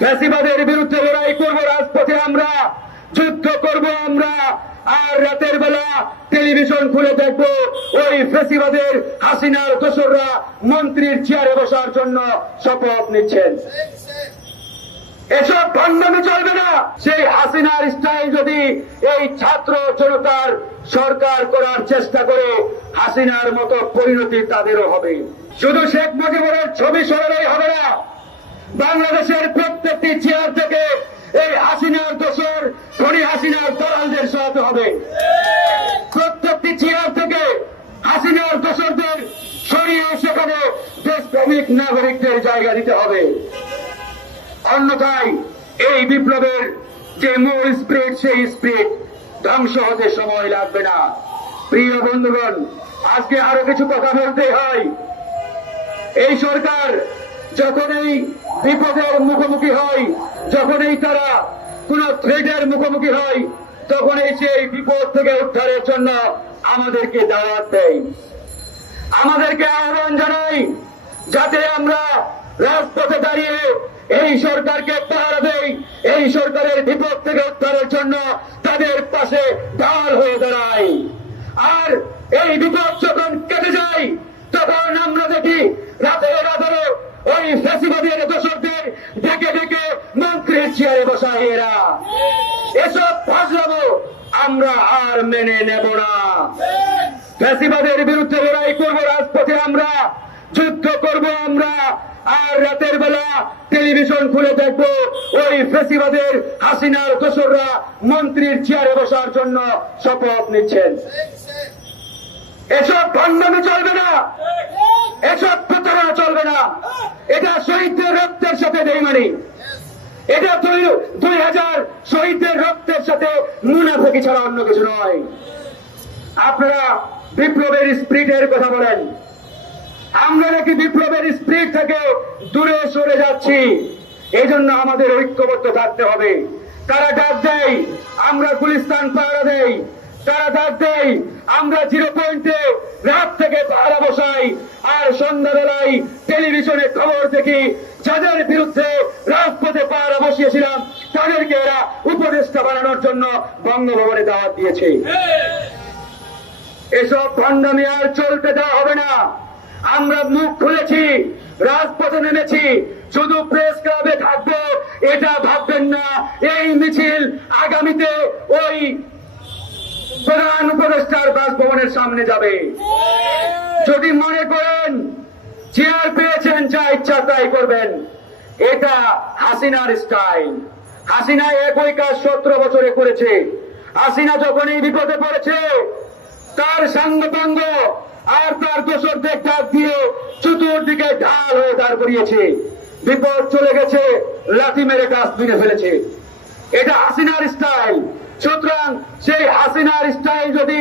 ফ্যাসিবাদের বিরুদ্ধে লড়াই করব, রাজপথে আমরা যুদ্ধ করব আমরা। আর রাতের বেলা টেলিভিশন খুলে দেখব ওই ফ্যাসিবাদের হাসিনার দোসররা মন্ত্রীর চেয়ারে বসার জন্য শপথ নিচ্ছেন। এসব ভণ্ডামি চলবে না। সেই হাসিনার স্টাইল যদি এই ছাত্র জনতার সরকার করার চেষ্টা করে, হাসিনার মতো পরিণতি তাদেরও হবে। শুধু শেখ মুজিবুরের ছবি সরালেই হবে না, বাংলাদেশের প্রত্যেকটি চেয়ার থেকে এই হাসিনার দোসর ধনী হাসিনার দালালদের সরাতে হবে। প্রত্যেকটি চেয়ার থেকে হাসিনার দোসরদের সরিয়ে সেখানে দেশপ্রেমিক নাগরিকদের জায়গা দিতে হবে। অন্যথায় এই বিপ্লবের যে মূল স্পিরিট, সেই স্পিরিট ধ্বংস হতে সময় লাগবে না। প্রিয় বন্ধুগণ, আজকে আরো কিছু কথা বলতে হয়। এই সরকার যখনই বিপদের মুখোমুখি হয়, যখনই তারা কোন থ্রেটের মুখোমুখি হয়, তখনই সেই বিপদ থেকে উদ্ধারের জন্য আমাদেরকে দাওয়াত দেয়, আমাদেরকে আহ্বান জানাই, যাতে আমরা রাজপথে দাঁড়িয়ে এই সরকারকে পাহারা দেই, এই সরকারের বিপদ থেকে উদ্ধারের জন্য তাদের পাশে ঢাল হয়ে দাঁড়াই। আর এই বিপদ যখন কেটে যায়, তখন আমরা দেখি রাতের রাতের ওই ফ্যাসিবাদের দোসরদের ডেকে ডেকে মন্ত্রীর চেয়ারে বসায় এরা। এসব ফাজলামো আমরা আর মেনে নেব না। ফ্যাসিবাদের বিরুদ্ধে লড়াই করব, রাজপথে আমরা যুদ্ধ করব আমরা। আর রাতের বেলা টেলিভিশন খুলে দেখব ওই ফ্যাসিবাদের হাসিনার দোসররা মন্ত্রীর চেয়ারে বসার জন্য শপথ নিচ্ছেন। এসব ভণ্ডামি চলবে না, এসব প্রতারণা চলবে না। এটা শহীদদের রক্তের সাথে বেইমানি, এটা 2000 শহীদদের রক্তের সাথে মুনাফিকি ছাড়া অন্য কিছু নয়। আপনারা বিপ্লবের স্পিরিটের কথা বলেন, আমরা নাকি বিপ্লবের স্পিরিট থেকে দূরে সরে যাচ্ছি। এই জন্য আমাদের ঐক্যবদ্ধ থাকতে হবে। তারা ডাক দেয়, আমরা গুলিস্তান পাহারা দেই। তারা ডাক দেয়, আমরা 0 পয়েন্টে রাত থেকে পাহারা বসাই। আর সন্ধ্যাবেলায় টেলিভিশনে খবর দেখি, যাদের বিরুদ্ধে রাজপথে পাহারা বসিয়েছিলাম তাদেরকে এরা উপদেষ্টা বানানোর জন্য বঙ্গভবনে দাওয়াত দিয়েছে। এসব ভণ্ডামি আর চলতে দেওয়া হবে না। আমরা মুখ খুলেছি, রাজপথে নেমেছি, শুধু প্রেস ক্লাবে থাকবো এটা ভাববেন না। এই মিছিল আগামীতে ওই প্রধান উপদেষ্টার বাসভবনের সামনে যাবে। যদি মনে করেন চেয়ার পেয়েছেন, যা ইচ্ছা তাই করবেন, এটা হাসিনার স্টাইল। হাসিনা একই কাজ 17 বছরে করেছে। হাসিনা যখন এই বিপদে পড়েছে, তার সাঙ্গপাঙ্গ আর তার দোসরদের ডাক দিয়ে চতুর্দিকে ঢাল হয়ে দাঁড় করিয়েছে। বিপদ চলে গেছে, লাথি মেরে ডাস্টবিনে ফেলেছে। এটা হাসিনার স্টাইল। সুতরাং সেই হাসিনার স্টাইল যদি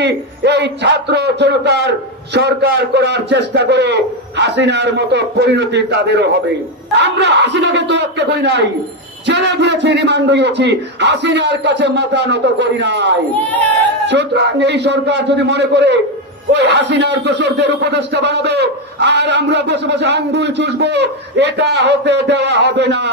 এই ছাত্র জনতার সরকার করার চেষ্টা করে, হাসিনার মতো পরিণতি তাদেরও হবে। আমরা হাসিনাকে তোয়াক্কা করি নাই, জেলে দিয়েছি, রিমান্ড দিয়েছি, হাসিনার কাছে মাথা নত করি নাই। সুতরাং এই সরকার যদি মনে করে ওই হাসিনার দোসরদের উপদেষ্টা বানাবে আর আমরা বসে বসে আঙ্গুল চুষবো, এটা হতে দেওয়া হবে না।